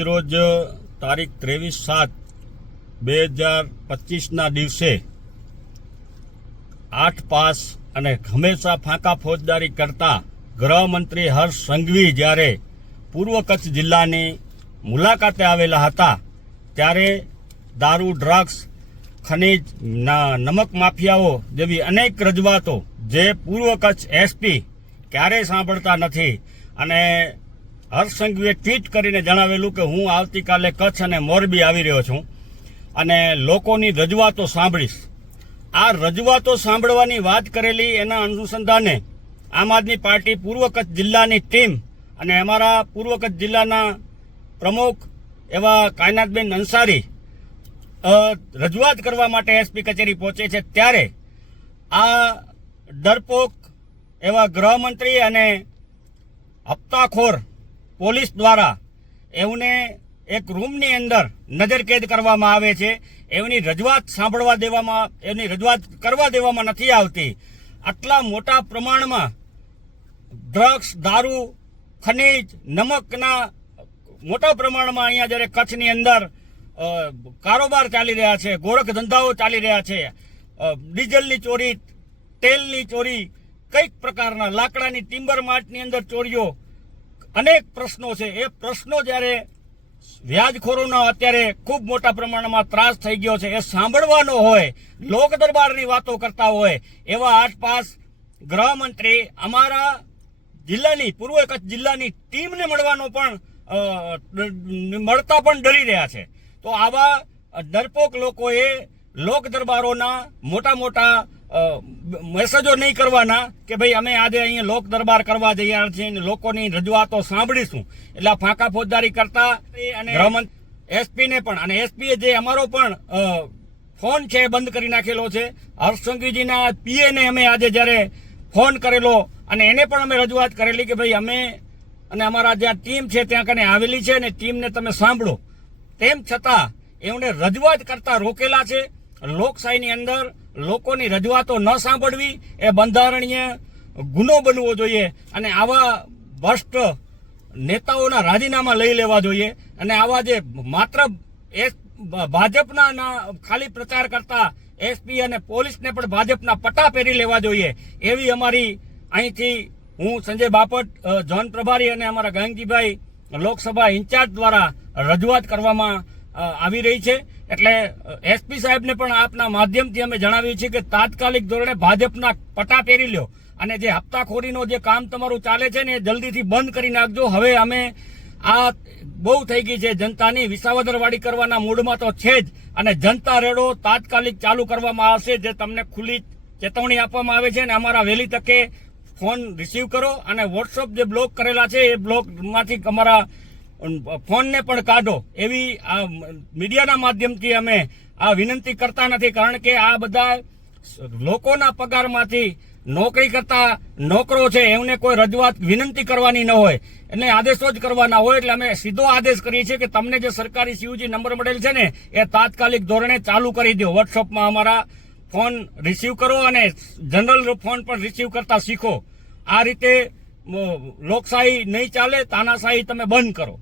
આજરોજ તારીખ 23/7/2025ના દિવસે 8 પાસ અને હંમેશા ફાંકા ફોજદારી કરતા ગૃહમંત્રી હર્ષ સંઘવી જ્યારે પૂર્વ કચ્છ જિલ્લાની મુલાકાતે આવેલા હતા ત્યારે દારૂ, ડ્રગ્સ, ખનીજ, નમક માફિયાઓ જેવી અનેક રજૂઆતો જે પૂર્વ કચ્છ એસપી ક્યારેય સાંભળતા નથી અને હર્ષ સંઘવીએ ટ્વીટ કરીને જણાવેલું કે હું આવતીકાલે કચ્છ અને મોરબી આવી રહ્યો છું અને લોકોની રજૂઆતો સાંભળીશ. આ રજૂઆતો સાંભળવાની વાત કરેલી એના અનુસંધાને આમ આદમી પાર્ટી પૂર્વ કચ્છ જિલ્લાની ટીમ અને અમારા પૂર્વ કચ્છ જિલ્લાના પ્રમુખ એવા કાયનાતબેન અંસારી રજૂઆત કરવા માટે એસપી કચેરી પહોંચે છે ત્યારે આ ડરપોક એવા ગૃહમંત્રી અને હપ્તાખોર પોલીસ દ્વારા એમને એક રૂમની અંદર નજરકેદ કરવામાં આવે છે. એમની રજૂઆત એમની રજૂઆત કરવા દેવામાં નથી આવતી. આટલા મોટા પ્રમાણમાં ડ્રગ્સ, દારૂ, ખનીજ, નમકના મોટા પ્રમાણમાં અહીંયા જ્યારે કચ્છની અંદર કારોબાર ચાલી રહ્યા છે, ગોરખ ધંધાઓ ચાલી રહ્યા છે, ડીઝલની ચોરી, તેલની ચોરી, કઈક પ્રકારના લાકડાની ટિમ્બર માર્ટની અંદર ચોરીઓ, અનેક પ્રશ્નો છે. એ પ્રશ્નો જ્યારે વ્યાજખોરોનો અત્યારે ખૂબ મોટા પ્રમાણમાં ત્રાસ થઈ ગયો છે, એ સાંભળવાનો હોય, લોક દરબારની વાતો કરતા હોય એવા 8 પાસ ગૃહમંત્રી અમારા જિલ્લાની પૂર્વ કચ્છ જિલ્લાની ટીમને મળતા પણ ડરી રહ્યા છે. તો આવા ડરપોક લોકોએ લોક દરબારોના મોટા મેસેજો નહીં કરવાના કે ભાઈ અમે આજે અહીંયા લોક દરબાર કરવા જઈ રહ્યા છીએ અને લોકોની રજૂઆતો સાંભળીશું. એટલે ફાંકા ફોજદારી કરતા અને ગૃહમંત્રી એસપીને પણ અને એસપીએ જે અમારો પણ ફોન છે બંધ કરી નાખેલો છે. હર્ષ સંઘવીજીના પીએને અમે આજે જ્યારે ફોન કરેલો અને એને પણ અમે રજૂઆત કરેલી કે ભાઈ અમે અને અમારા જ્યાં ટીમ છે ત્યાં કને આવેલી છે અને ટીમને તમે સાંભળો. તેમ છતાં એમને રજૂઆત કરતા રોકેલા છે. લોકશાહીની અંદર લોકોની રજૂઆતો ન સાંભળવી એ બંધારણીય ગુનો બનવો જોઈએ અને આવા ભ્રષ્ટ નેતાઓના રાજીનામા લઈ લેવા જોઈએ અને આવા જે માત્ર ભાજપના ખાલી પ્રચાર કરતા એસપી અને પોલીસને પણ ભાજપના પટ્ટા પહેરી લેવા જોઈએ એવી અમારી અહીંથી હું સંજય બાપટ, ઝોન પ્રભારી અને અમારા ગંગજીભાઈ લોકસભા ઇન્ચાર્જ દ્વારા રજૂઆત કરવામાં આવી રહી છે. એટલે એસપી સાહેબને પણ આપના માધ્યમથી અમે જણાવીએ છીએ કે તાત્કાલિક ધોરણે ભાજપના પટ્ટા પહેરી લ્યો અને જે હપ્તાખોરીનો જે કામ તમારું ચાલે છે ને એ જલ્દીથી બંધ કરી નાખજો. હવે અમે આ બહુ થઈ ગઈ છે, જનતાની વિસાવદરવાડી કરવાના મૂડમાં તો છે જ અને જનતા રેડો તાત્કાલિક ચાલુ કરવામાં આવશે જે તમને ખુલ્લી ચેતવણી આપવામાં આવે છે અને અમારા વહેલી તકે ફોન રિસીવ કરો અને વોટ્સઅપ જે બ્લોક કરેલા છે એ બ્લોકમાંથી અમારા ફોનને પણ કાઢો એવી આ મીડિયાના માધ્યમથી અમે આ વિનંતી કરતા નથી. કારણ કે આ બધા લોકોના પગારમાંથી નોકરી કરતા નોકરો છે, એમને કોઈ રજૂઆત વિનંતી કરવાની ન હોય, એને આદેશો જ કરવાના હોય. એટલે અમે સીધો આદેશ કરીએ છીએ કે તમને જે સરકારી સીયુજી નંબર મળેલ છે ને એ તાત્કાલિક ધોરણે ચાલુ કરી દો. વોટ્સઅપમાં અમારા ફોન રિસીવ કરો અને જનરલ ફોન પણ રિસીવ કરતા શીખો. આ રીતે લોકશાહી નહીં ચાલે, તાનાશાહી તમે બંધ કરો.